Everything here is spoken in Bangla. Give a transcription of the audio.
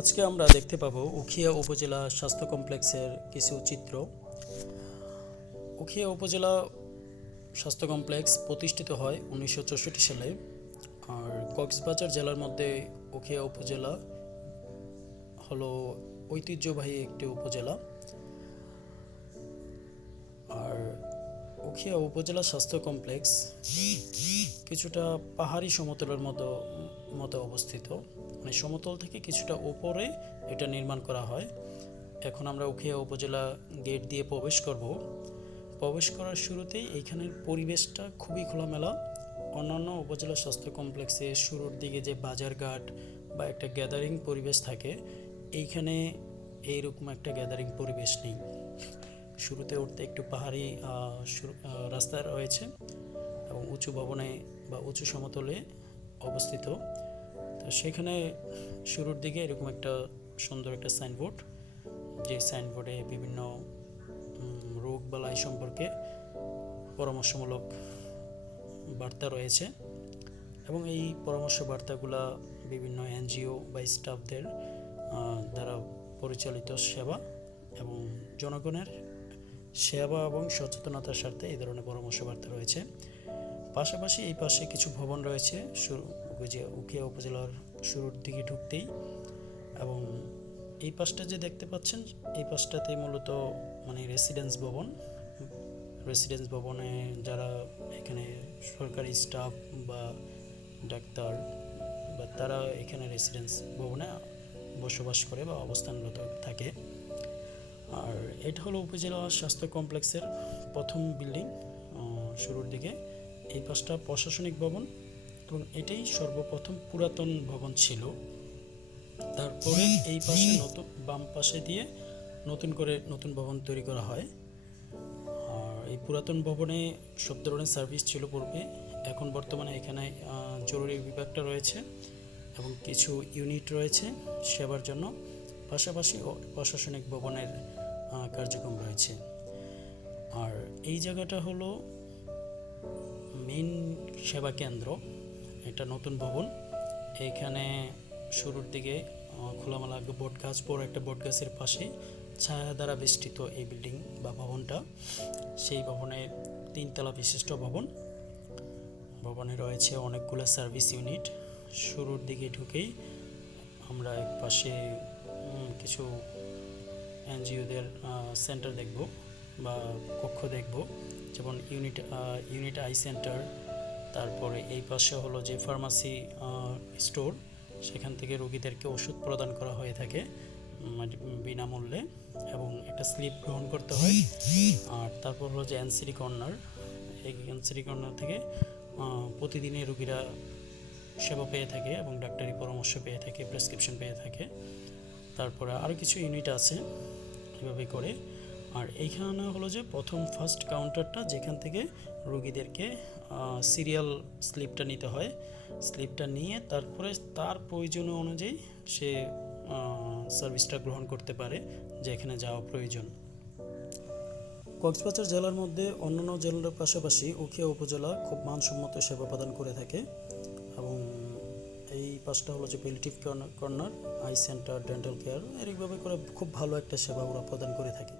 আজকে আমরা দেখতে পাবো উখিয়া উপজেলা স্বাস্থ্য কমপ্লেক্সের কিছু চিত্র। উখিয়া উপজেলা স্বাস্থ্য কমপ্লেক্স প্রতিষ্ঠিত হয় উনিশশো চৌষট্টি সালে, আর কক্সবাজার জেলার মধ্যে উখিয়া উপজেলা হলো ঐতিহ্যবাহী একটি উপজেলা। আর উখিয়া উপজেলা স্বাস্থ্য কমপ্লেক্স কিছুটা পাহাড়ি সমতলের মতো মতো অবস্থিত। মানে সমতল থেকে কিছুটা উপরে এটা নির্মাণ করা হয়। এখন আমরা উখিয়া উপজেলা গেট দিয়ে প্রবেশ করব। প্রবেশ করার শুরুতেই এইখানের পরিবেশটা খুবই খোলামেলা। অন্যান্য উপজেলা স্বাস্থ্য কমপ্লেক্সে শুরুর দিকে যে বাজারঘাট বা একটা গ্যাদারিং পরিবেশ থাকে, এইখানে এইরকম একটা গ্যাদারিং পরিবেশ নেই। শুরুতে উঠতে একটু পাহাড়ি রাস্তা রয়েছে এবং উঁচু ভবনে বা উঁচু সমতলে অবস্থিত। তো সেখানে শুরুর দিকে এরকম একটা সুন্দর একটা সাইনবোর্ড, যে সাইনবোর্ডে বিভিন্ন রোগ বালাই সম্পর্কে পরামর্শমূলক বার্তা রয়েছে এবং এই পরামর্শ বার্তাগুলা বিভিন্ন এনজিও বা স্টাফদের দ্বারা পরিচালিত সেবা এবং জনগণের সেবা এবং সচেতনতার স্বার্থে এই ধরনের পরামর্শ বার্তা রয়েছে। পাশাপাশি এই পাশে কিছু ভবন রয়েছে শুরু উখিয়া উপজেলার শুরুর দিকে ঢুকতেই এবং এই পাশটা যে দেখতে পাচ্ছেন, এই পাশটাতে মূলত মানে রেসিডেন্স ভবন। রেসিডেন্স ভবনে যারা এখানে সরকারি স্টাফ বা ডাক্তার বা তারা এখানে রেসিডেন্স ভবনে বসবাস করে বা অবস্থানরত থাকে। আর এটা হলো উপজেলা স্বাস্থ্য কমপ্লেক্সের প্রথম বিল্ডিং শুরুর দিকে। এই পাশটা প্রশাসনিক ভবন এবং এটাই সর্বপ্রথম পুরাতন ভবন ছিল। তারপরে এই পাশে নতুন, বাম পাশে দিয়ে নতুন করে নতুন ভবন তৈরি করা হয়। আর এই পুরাতন ভবনে সব ধরনের সার্ভিস ছিল পূর্বে। এখন বর্তমানে এখানে জরুরি বিভাগটা রয়েছে এবং কিছু ইউনিট রয়েছে সেবার জন্য। পাশাপাশি প্রশাসনিক ভবনের কার্যক্রম রয়েছে। আর এই জায়গাটা হলো মেইন সেবা কেন্দ্র। এটা নতুন ভবন। এখানে শুরুর দিকে খোলামেলা বট গাছ, বড় একটা বট গাছের পাশে ছায়া দ্বারা বেষ্টিত এই বিল্ডিং বা ভবনটা। সেই ভবনে তিনতলা বিশিষ্ট ভবন। ভবনে রয়েছে অনেকগুলো সার্ভিস ইউনিট। শুরুর দিকে ঢুকেই আমরা এক পাশে কিছু এনজিওদের সেন্টার দেখব বা কক্ষ দেখব। যেমন ইউনিট ইউনিট আই সেন্টার তারপরে এই পাশে হলো যে ফার্মাসি স্টোর সেখান থেকে রোগীদেরকে ওষুধ প্রদান করা হয়ে থাকে উম, বিনামূল্যে এবং একটা স্লিপ গ্রহণ করতে হয়। আর তারপর হলো যে এনসিডি কর্নার এই এনসিডি কর্নার থেকে আহ, প্রতিদিনই রোগীরা সেবা পেয়ে থাকে এবং ডাক্তারি পরামর্শ পেয়ে থাকে প্রেসক্রিপশন পেয়ে থাকে। তারপরে আরও কিছু ইউনিট আছে এভাবে করে। আর এইখানে হলো যে প্রথম ফার্স্ট কাউন্টারটা যেখান থেকে রোগীদেরকে সিরিয়াল স্লিপটা নিতে হয়। স্লিপটা নিয়ে তারপরে তার প্রয়োজন অনুযায়ী সে সার্ভিসটা গ্রহণ করতে পারে, যেখানে যাওয়া প্রয়োজন। কক্সবাজার জেলার মধ্যে অন্যান্য জেলার পাশাপাশি উখিয়া উপজেলা খুব মানসম্মত সেবা প্রদান করে থাকে এবং এই পাঁচটা হলো যে palliative corner eye centre dental care এরকমভাবে করে খুব ভালো একটা সেবা ওরা প্রদান করে থাকে।